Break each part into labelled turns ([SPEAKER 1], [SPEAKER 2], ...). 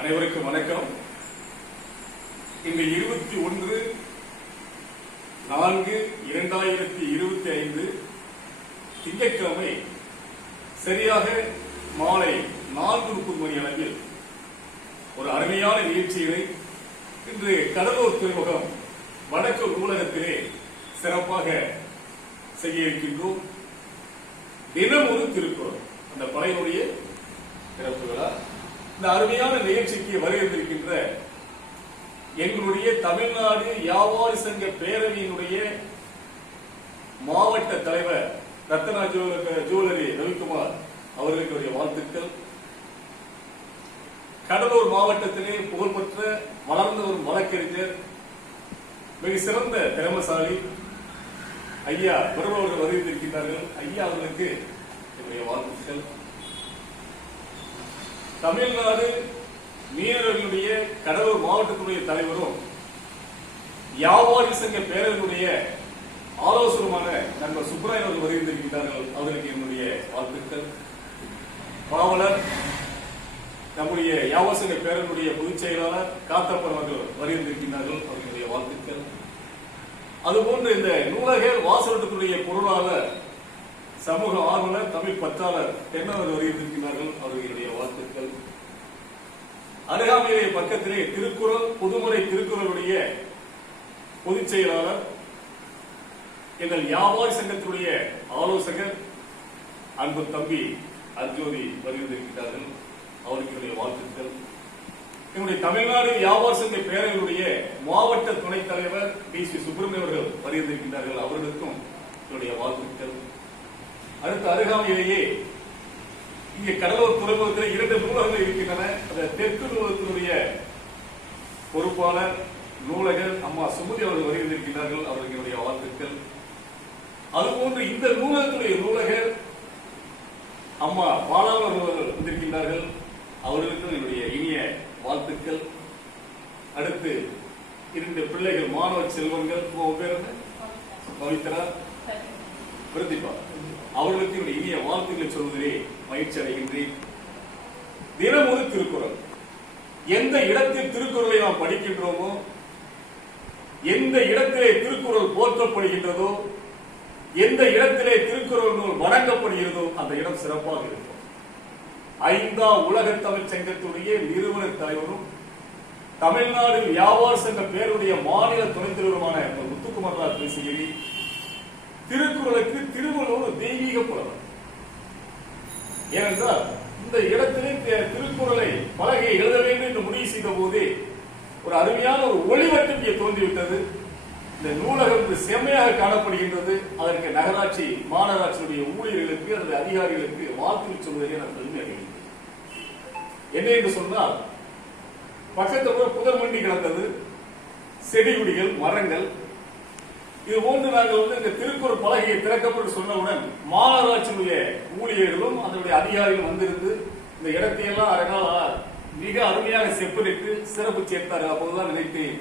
[SPEAKER 1] அனைவருக்கும் வணக்கம். இன்று இருபத்தி ஒன்று நான்கு இரண்டாயிரத்தி இருபத்தி ஐந்து திங்கட்கிழமை சரியாக மாலை நான்கு முப்பது மணி அளவில் ஒரு அருமையான நிகழ்ச்சியினை இன்று கடலூர் துறைமுகம் வடக்கு நூலகத்திலே சிறப்பாக செய்ய இருக்கின்றோம். தினம் ஒரு திருக்குறள். அந்த பழையனுடைய சிறப்பு விழா இந்த அருமையான நிகழ்ச்சிக்கு வருகின்றிருக்கின்ற எங்களுடைய தமிழ்நாடு வியாபாரி சங்க பேரவையினுடைய மாவட்ட தலைவர் ரத்னா ஜுவல்லரி ரவிக்குமார் அவர்களுடைய வாழ்த்துக்கள். கடலூர் மாவட்டத்திலே புகழ்பெற்ற வளர்ந்து வரும் வழக்கறிஞர் மிக சிறந்த திறமசாலி ஐயா பெருமவர்கள் வருகின்றிருக்கிறார்கள் ஐயா அவர்களுக்கு என்னுடைய வாழ்த்துக்கள். தமிழ்நாடு மீனவர்களுடைய கடலூர் மாவட்டத்துடைய தலைவரும் வியாபாரி சங்க பேரவையினுடைய ஆலோசகருமான நண்பர் சுப்ராயன் அவர்கள் வருகின்றிருக்கின்றார்கள் அவர்களுக்கு என்னுடைய வாழ்த்துக்கள். பாவலர் நம்முடைய யாவசங்க பேரனுடைய பேரவையினுடைய பொதுச் செயலாளர் காத்தப்பன் அவர்கள் வருகின்றிருக்கின்றார்கள் அவர்களுடைய வாழ்த்துக்கள். அதுபோன்று இந்த நூலக வாசகத்துடைய பொருளாளர் சமூக ஆர்வலர் தமிழ் பற்றாளர் தென்னவர் வருகின்றிருக்கிறார்கள் அவர்களுடைய வாழ்த்துக்கள். அருகாமையிலே பக்கத்திலே திருக்குறள் புதுமுறை திருக்குறளுடைய பொதுச் செயலாளர் எங்கள் வியாபாரி சங்கத்தினுடைய ஆலோசகர் அன்பு தம்பி அர்ஜோதி வருகின்றிருக்கிறார்கள். அவருக்கு வாழ்த்துக்கள். எங்களுடைய தமிழ்நாடு வியாபார சங்க பேரவையினுடைய மாவட்ட துணைத் தலைவர் டி சி சுப்பிரமணியம் அவர்கள் அவர்களுக்கும் என்னுடைய வாழ்த்துக்கள். அடுத்து அருகாமையிலேயே இங்கே கடலூர் துறைமுகத்தில் இரண்டு நூலகங்கள் இருக்கின்றன. அந்த தெற்கு நூலகத்தினுடைய பொறுப்பாளர் நூலகர் அம்மா சுமதி அவர்கள் வருகின்றிருக்கிறார்கள் அவர்களுடைய வாழ்த்துக்கள். அதுபோன்று இந்த நூலகத்துடைய நூலகர் அம்மா பாலாளர் அவர்கள் வந்திருக்கின்றார்கள். அவர்களுக்கும் என்னுடைய இனிய வாழ்த்துக்கள். அடுத்து இரண்டு பிள்ளைகள் மாணவ செல்வங்கள் பேர் என்ன? பவித்ரா. பிரதிபா அவர்களுக்கு என்னுடைய இனிய வாழ்த்துக்களை சொல்வதிலே மகிழ்ச்சி அடைகின்றேன். தினம் ஒரு திருக்குறள். எந்த இடத்தில் திருக்குறளை நாம் படிக்கின்றோமோ எந்த இடத்திலே திருக்குறள் போற்றப்படுகின்றதோ எந்த இடத்திலே திருக்குறள் நூல் வழங்கப்படுகிறதோ அந்த இடம் சிறப்பாக இருக்கும். ஐந்தாம் உலக தமிழ் சங்கத்துடைய நிறுவன தலைவரும் தமிழ்நாடு வியாபார சங்க பேருடைய மாநில துணைத் தலைவருமான முத்துக்குமார் பேசுகிறேன். திருக்குறளுக்கு திருவள்ளுவர் தெய்வீக புலவர். ஏனென்றால் இந்த இடத்திலே திருக்குறளை பலகை எழுத வேண்டும் என்று முடிவு செய்த போது ஒரு அருமையான ஒரு ஒளிவட்டம் இங்கே தோன்றிவிட்டது. இந்த நூலகம் செம்மையாக காணப்படுகின்றது. அதற்கு நகராட்சி மாநகராட்சியுடைய ஊழியர்களுக்கு அல்லது அதிகாரிகளுக்கு வாழ்த்து சொல்வதை நான் பெருமை அடைகின்றேன் என்ன என்று சொன்னால் பக்கத்தில் கூட புதர் மண்டி கிடந்தது. செடி கொடிகள் மரங்கள் இது போன்று நாங்கள் வந்து இந்த திருக்குறள் பலகையை திறக்கப்பட்டு சொன்னவுடன் மாநகராட்சியுடைய ஊழியர்களும் அதனுடைய அதிகாரிகளும் வந்திருந்து இந்த இடத்தையெல்லாம் அதனால் மிக அருமையாக செப்பனிட்டு சிறப்பு சேர்த்தார்கள். அப்போதுதான் நினைத்தேன்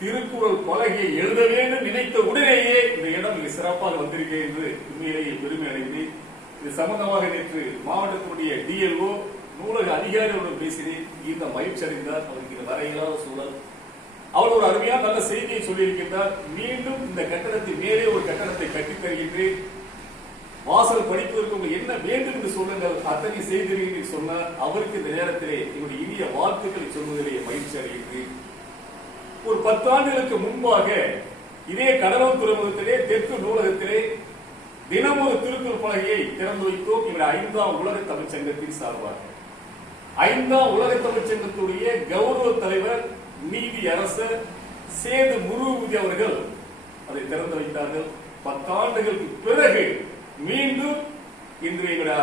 [SPEAKER 1] திருக்குறள் பலகையை எழுத வேண்டும் நினைத்த உடனேயே இந்த இடம் மிக சிறப்பாக வந்திருக்கேன் என்று உண்மையிலேயே பெருமை அடைந்தேன் இது சம்பந்தமாக நேற்று மாவட்டத்தினுடைய டிஎல்ஓ நூலக அதிகாரிகளுடன் பேசினேன். இந்த மகிழ்ச்சி அடைந்தார். அவருக்கு இது சூழல். அவர் ஒரு அருமையான நல்ல செய்தியை சொல்லியிருக்கின்றார். மீண்டும் இந்த கட்டடத்தின் மேலே ஒரு கட்டடத்தை கட்டித் தருகின்றேன். வாசல் படிப்பதற்கு உங்க என்ன வேண்டும் என்று சொல்லுங்கள். அத்தனை செய்திருக்கிறேன் சொன்னால் அவருக்கு இந்த நேரத்திலே என்னுடைய இனிய வாழ்த்துக்களை சொல்வதிலேயே மகிழ்ச்சி அடைகின்றேன். ஒரு பத்தாண்டுகளுக்கு முன்பாக இதே கடலூர் துறைமுகத்திலே தெற்கு நூலகத்திலே தினம் ஒரு திருக்குறள் பலகையை திறந்து வைத்தோம். எங்கள் ஐந்தாம் உலக தமிழ்ச்சங்கத்தின் சார்பாக. ஐந்தாம் உலக தமிழ்ச்சங்கத்துடைய கௌரவ தலைவர் நீதி அரசர் சேது முருகூதி அவர்கள் அதை திறந்து வைத்தார்கள். பத்தாண்டுகளுக்கு பிறகு மீண்டும் இன்று எங்களுடைய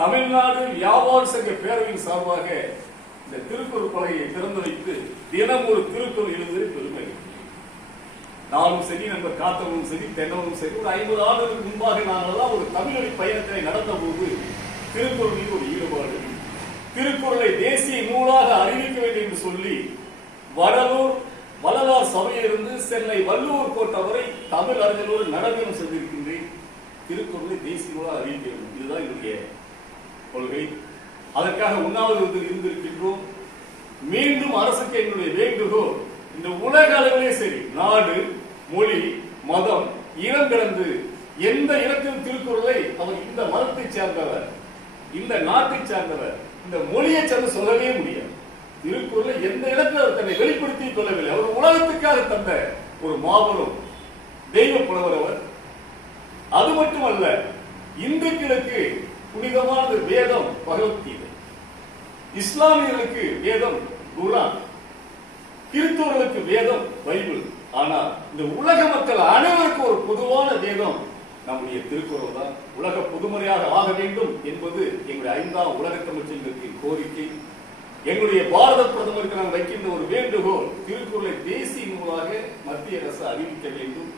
[SPEAKER 1] தமிழ்நாடு வியாபார சங்க பேரவையின் சார்பாக இந்த திருக்குறள் பலகையை திறந்து வைத்து தினம் ஒரு திருக்குறள் எழுதுவது பெருமை. நானும் சரி நண்பர் காத்தவனும் சரி தென்னவனும் சரி ஒரு ஐம்பது ஆண்டுகளுக்கு முன்பாக நாங்கள்லாம் ஒரு தமிழொலி பயணத்தினை நடந்த போது திருக்குறள் மீது ஒரு ஈடுபாடு. திருக்குறளை தேசிய நூலாக அறிவிக்க வேண்டும் என்று சொல்லி வடலூர் வள்ளலார் சபையிலிருந்து சென்னை வள்ளுவர் கோட்டை வரை தமிழ் அறிஞர்களோடு நடனம் செய்திருக்கின்றேன் திருக்குறளை தேசிய நூலாக அறிவிக்க வேண்டும். இதுதான் என்னுடைய கொள்கை. அதற்காக உண்ணாவிரதத்தில் இருந்திருக்கின்றோம். மீண்டும் அரசுக்கு என்னுடைய வேண்டுகோள் இந்த உலக அளவிலே சரி நாடு மொழி மதம் இனம் கடந்து எந்த இடத்திலும் திருக்குறளை அவர் இந்த மதத்தை சேர்ந்தவர் இந்த நாட்டை சார்ந்தவர் இந்த மொழியை சேர்ந்து சொல்லவே முடியாது. திருக்குறளை எந்த இடத்துல அவர் தன்னை வெளிப்படுத்தி கொள்ளவில்லை அவர் உலகத்துக்காக தந்த ஒரு மாபெரும் தெய்வ புலவர் அவர். அது மட்டுமல்ல இந்துக்களுக்கு புனிதமான வேதம் பகவத்கீதை. இஸ்லாமியர்களுக்கு வேதம் குரான் கிறிஸ்தவர்களுக்கு வேதம் பைபிள். ஆனால் இந்த உலக மக்கள் அனைவருக்கும் ஒரு பொதுவான வேதம் நம்முடைய திருக்குறள் தான். உலக பொதுமறையாக ஆக வேண்டும் என்பது எங்களுடைய ஐந்தாம் உலக கோரிக்கை. எங்களுடைய பாரத பிரதமருக்கு நாம் வைக்கின்ற ஒரு வேண்டுகோள் திருக்குறளை தேசிய நூலாக மத்திய அரசு அறிவிக்க வேண்டும்.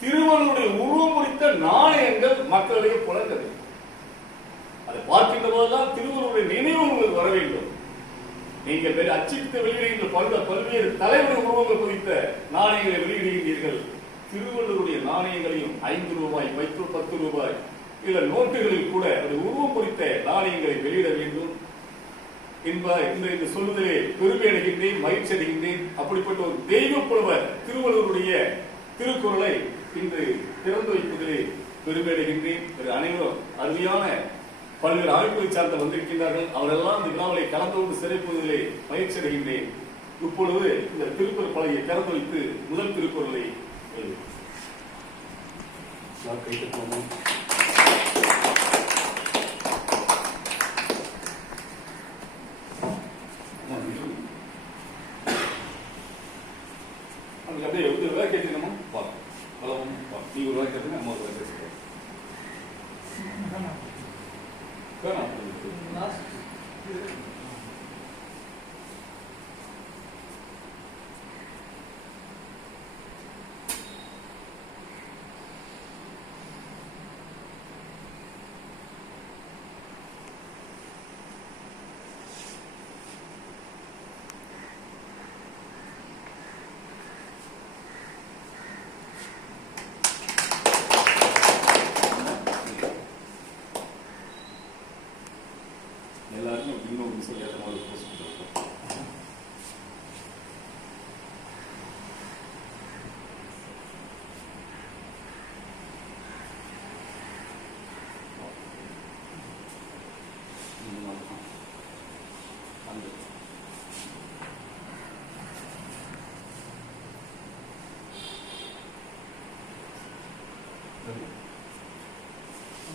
[SPEAKER 1] திருவள்ளுடைய உருவம் குறித்த நாணயங்கள் மக்களிடையே புலங்க வேண்டும். அதை பார்க்கின்ற போதெல்லாம் திருவள்ளுவருடைய நினைவு உங்களுக்கு வர வேண்டும். நீங்கள் வெறும் அச்சிட்டு வெளியிடுகின்ற பல பல்வேறு தலைவர் உருவங்கள் குறித்த நாணயங்களை வெளியிடுகின்றீர்கள். திருவள்ளுவருடைய நாணயங்களையும் ஐந்து ரூபாய் வைத்து பத்து ரூபாய் இல்ல நோட்டுகளில் கூட அது உருவம் குறித்த நாணயங்களை வெளியிட வேண்டும். என்ப இந்த இந்த சொல்லுதலே பெருமை அடைகின்றேன் மகிழ்ச்சி அடைகின்றேன். அப்படிப்பட்ட ஒரு தெய்வ புலவர் திருவள்ளுவருடைய திருக்குறளை இன்று திறந்து வைப்பதிலே பெருமை அடைகின்றேன். அனைவரும் அருமையான பல்வேறு அமைப்புகளை சார்ந்த வந்திருக்கின்றார்கள். அவரெல்லாம் இந்த விழாவிலே கலந்து கொண்டு சிறைப்பதிலே மகிழ்ச்சி அடைகின்றேன். இப்பொழுது இந்த திருக்குறள் பலகையை திறந்து வைத்து முதல் திருக்குறளை to mask 생겨서 오늘 모습도 좋고.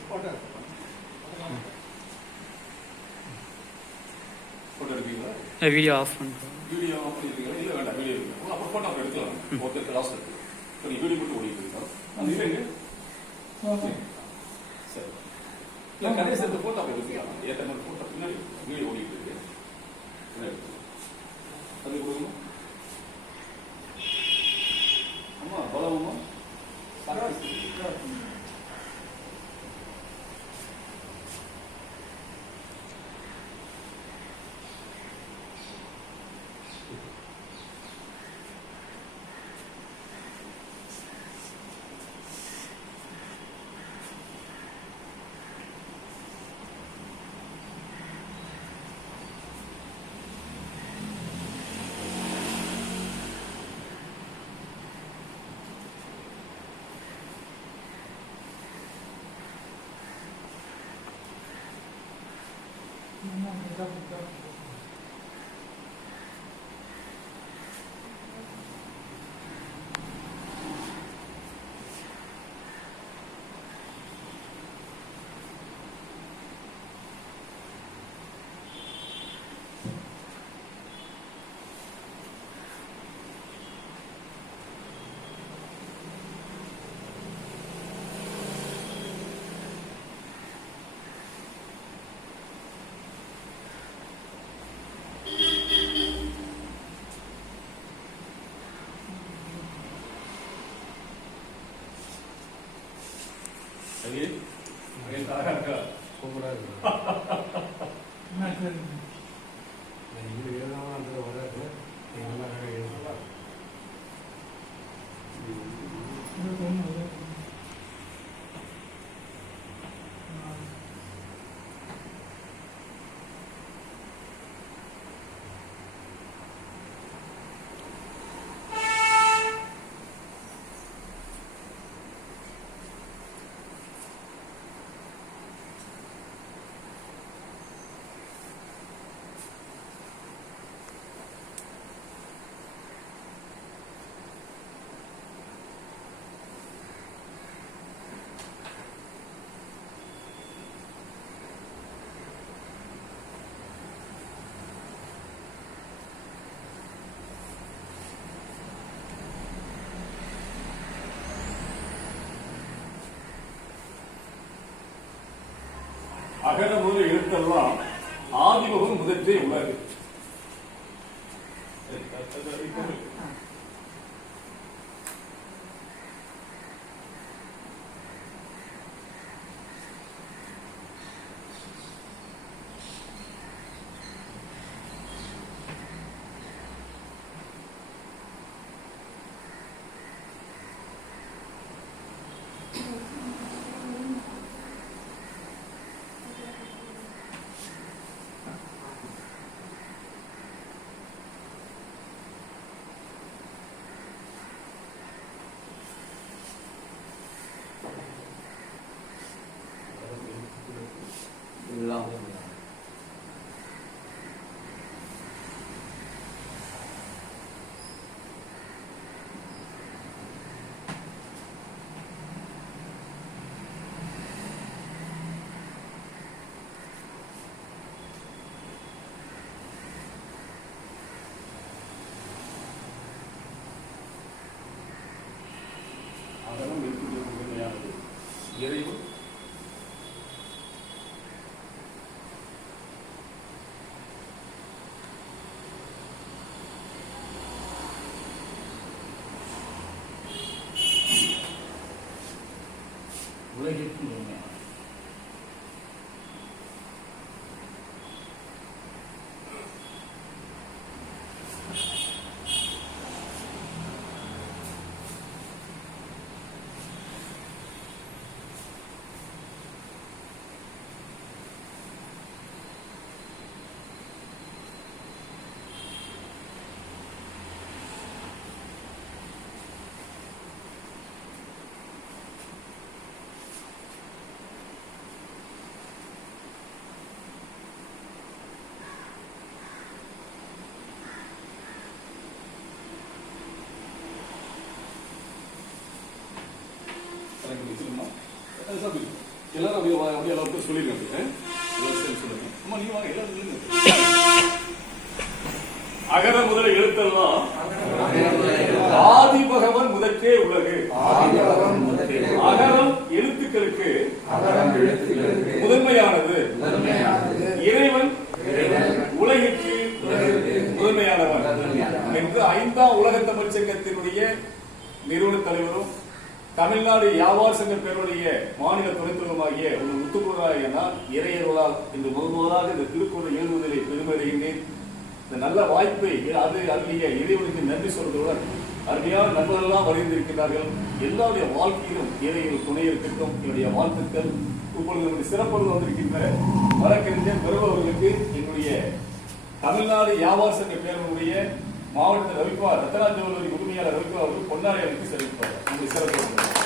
[SPEAKER 1] Important.
[SPEAKER 2] Video off பண்ணுறோம்
[SPEAKER 1] வீடியோ ஆஃப் வேண்டாம் வீடியோ இருக்கு அப்புறம் போட்டோ எடுக்கலாம் ஒருத்தர் லாஸ்ட் இருக்கு சரி வீடியோ மட்டும் ஓடிட்டு இருக்கோம் அந்த சரி இல்லை கடைசி இந்த போட்டோ எடுத்துக்கலாம் ஏற்ற மாதிரி போட்டோ பின்னாடி வீடியோ ஓடிட்டு come, come. சரி அங்கே அழகா இருக்கா?
[SPEAKER 3] சூப்பராக இருக்கு இது எழுதாமல் வராது நீங்கள் நல்லா அழகாக எழுதலாம்
[SPEAKER 1] அகர முதல் எழுத்தெல்லாம் ஆதிபகம் முதற்றே உள்ளது அப்படியே வா- அளவுக்கு சொல்லியிருக்கேன் தமிழ்நாடு வியாபார சங்க பேருடைய மாநில துணைத்துவமாகிய ஒரு முத்துக்குமராயனால் இறையர்களால் இன்று முதல்முதலாக இந்த திருக்குறள் எழுதுவதிலே பெருமையடைகின்றேன் இந்த நல்ல வாய்ப்பை அது அருளிய இறைவனுக்கு நன்றி சொல்வதுடன் அருமையான நண்பர்களெல்லாம் வருகின்றிருக்கிறார்கள் எல்லாருடைய வாழ்க்கையிலும் இறையில் துணை இருக்கட்டும். என்னுடைய வாழ்த்துக்கள். இப்பொழுது நம்முடைய சிறப்பொழுது வந்திருக்கின்ற வழக்கறிஞர் பெறுபவர்களுக்கு என்னுடைய தமிழ்நாடு வியாபார சங்க பேரனுடைய மாவட்ட ரவிக்குமார் ரத்தனா ஜுவல்லரி உரிமையாளர் ரவிக்குமார் அவர்கள் பொன்னாரை அளித்து Felicitar.